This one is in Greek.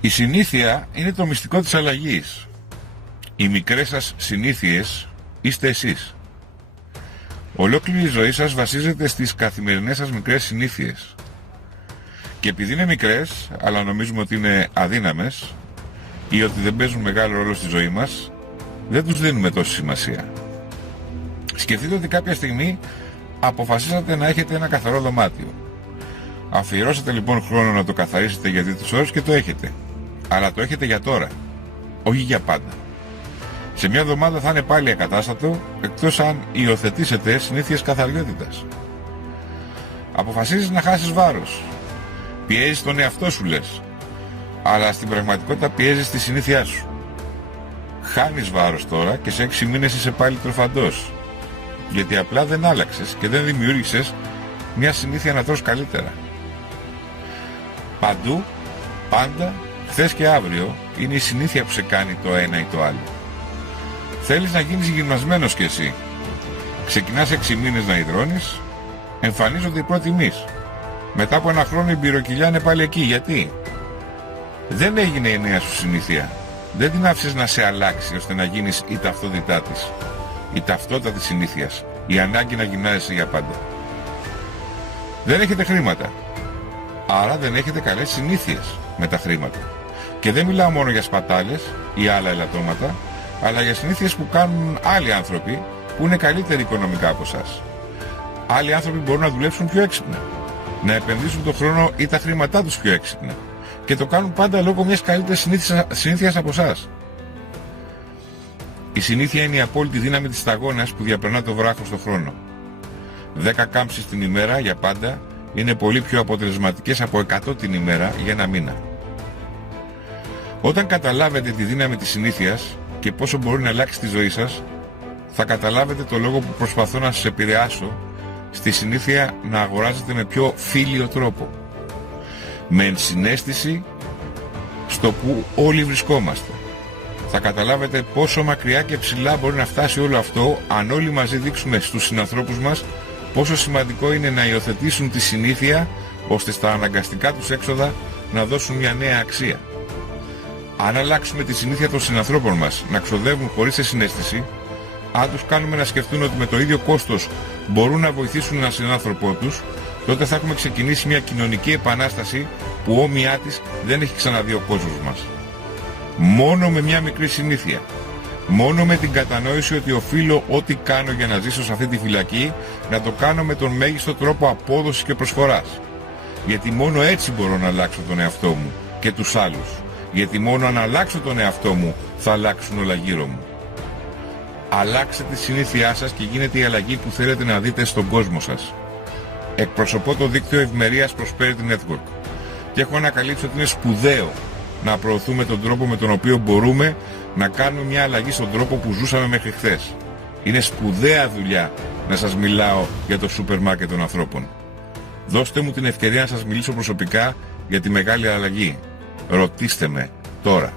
Η συνήθεια είναι το μυστικό της αλλαγής. Οι μικρές σας συνήθειες είστε εσείς. Ολόκληρη η ζωή σας βασίζεται στις καθημερινές σας μικρές συνήθειες. Και επειδή είναι μικρές, αλλά νομίζουμε ότι είναι αδύναμες ή ότι δεν παίζουν μεγάλο ρόλο στη ζωή μας, δεν τους δίνουμε τόση σημασία. Σκεφτείτε ότι κάποια στιγμή αποφασίσατε να έχετε ένα καθαρό δωμάτιο. Αφιερώσατε λοιπόν χρόνο να το καθαρίσετε για 2 ώρες και το έχετε. Αλλά το έχετε για τώρα, όχι για πάντα. Σε μια εβδομάδα θα είναι πάλι ακατάστατο, εκτός αν υιοθετήσετε συνήθειες καθαριότητας. Αποφασίζεις να χάσεις βάρος. Πιέζεις τον εαυτό σου λες, αλλά στην πραγματικότητα πιέζεις τη συνήθειά σου. Χάνεις βάρος τώρα και σε 6 μήνες είσαι πάλι τροφαντός, γιατί απλά δεν άλλαξες και δεν δημιούργησες μια συνήθεια να τρως καλύτερα. Παντού, πάντα, χθες και αύριο είναι η συνήθεια που σε κάνει το ένα ή το άλλο. Θέλεις να γίνεις γυμνασμένος κι εσύ. Ξεκινάς 6 μήνες να υδρώνεις, εμφανίζονται οι πρώτοι μυς. Μετά από 1 χρόνο η μπυροκυλιά είναι πάλι εκεί. Γιατί? Δεν έγινε η νέα σου συνήθεια. Δεν την άφησες να σε αλλάξει ώστε να γίνεις η ταυτότητά της. Η ταυτότητα της συνήθειας. Η ανάγκη να γυμνάζεσαι για πάντα. Δεν έχετε χρήματα. Άρα δεν έχετε καλές συνήθειες με τα χρήματα. Και δεν μιλάω μόνο για σπατάλες ή άλλα ελαττώματα, αλλά για συνήθειες που κάνουν άλλοι άνθρωποι που είναι καλύτεροι οικονομικά από εσάς. Άλλοι άνθρωποι μπορούν να δουλέψουν πιο έξυπνα, να επενδύσουν τον χρόνο ή τα χρήματά τους πιο έξυπνα και το κάνουν πάντα λόγω μιας καλύτερης συνήθειας από εσάς. Η συνήθεια είναι η απόλυτη δύναμη της σταγόνας που διαπερνά το βράχο στον χρόνο. 10 κάμψεις την ημέρα για πάντα είναι πολύ πιο αποτελεσματικές από 100 την ημέρα για 1 μήνα. Όταν καταλάβετε τη δύναμη της συνήθειας και πόσο μπορεί να αλλάξει τη ζωή σας, θα καταλάβετε το λόγο που προσπαθώ να σας επηρεάσω στη συνήθεια να αγοράζετε με πιο φίλιο τρόπο. Με ενσυναίσθηση στο που όλοι βρισκόμαστε. Θα καταλάβετε πόσο μακριά και ψηλά μπορεί να φτάσει όλο αυτό αν όλοι μαζί δείξουμε στους συνανθρώπους μας πόσο σημαντικό είναι να υιοθετήσουν τη συνήθεια ώστε στα αναγκαστικά τους έξοδα να δώσουν μια νέα αξία. Αν αλλάξουμε τη συνήθεια των συνανθρώπων μας να ξοδεύουν χωρίς συναίσθηση, αν τους κάνουμε να σκεφτούν ότι με το ίδιο κόστος μπορούν να βοηθήσουν έναν συνάνθρωπό τους, τότε θα έχουμε ξεκινήσει μια κοινωνική επανάσταση που όμοιά της δεν έχει ξαναδεί ο κόσμος μας. Μόνο με μια μικρή συνήθεια, μόνο με την κατανόηση ότι οφείλω ό,τι κάνω για να ζήσω σε αυτή τη φυλακή να το κάνω με τον μέγιστο τρόπο απόδοσης και προσφοράς. Γιατί μόνο έτσι μπορώ να αλλάξω τον εαυτό μου και τους άλλους. Γιατί μόνο αν αλλάξω τον εαυτό μου θα αλλάξουν όλα γύρω μου. Αλλάξτε τη συνήθειά σας και γίνετε η αλλαγή που θέλετε να δείτε στον κόσμο σας. Εκπροσωπώ το δίκτυο Ευημερίας Prosperity Network και έχω ανακαλύψει ότι είναι σπουδαίο να προωθούμε τον τρόπο με τον οποίο μπορούμε να κάνουμε μια αλλαγή στον τρόπο που ζούσαμε μέχρι χθες. Είναι σπουδαία δουλειά να σας μιλάω για το σούπερ μάρκετ των ανθρώπων. Δώστε μου την ευκαιρία να σας μιλήσω προσωπικά για τη μεγάλη αλλαγή. Ρωτήστε με τώρα.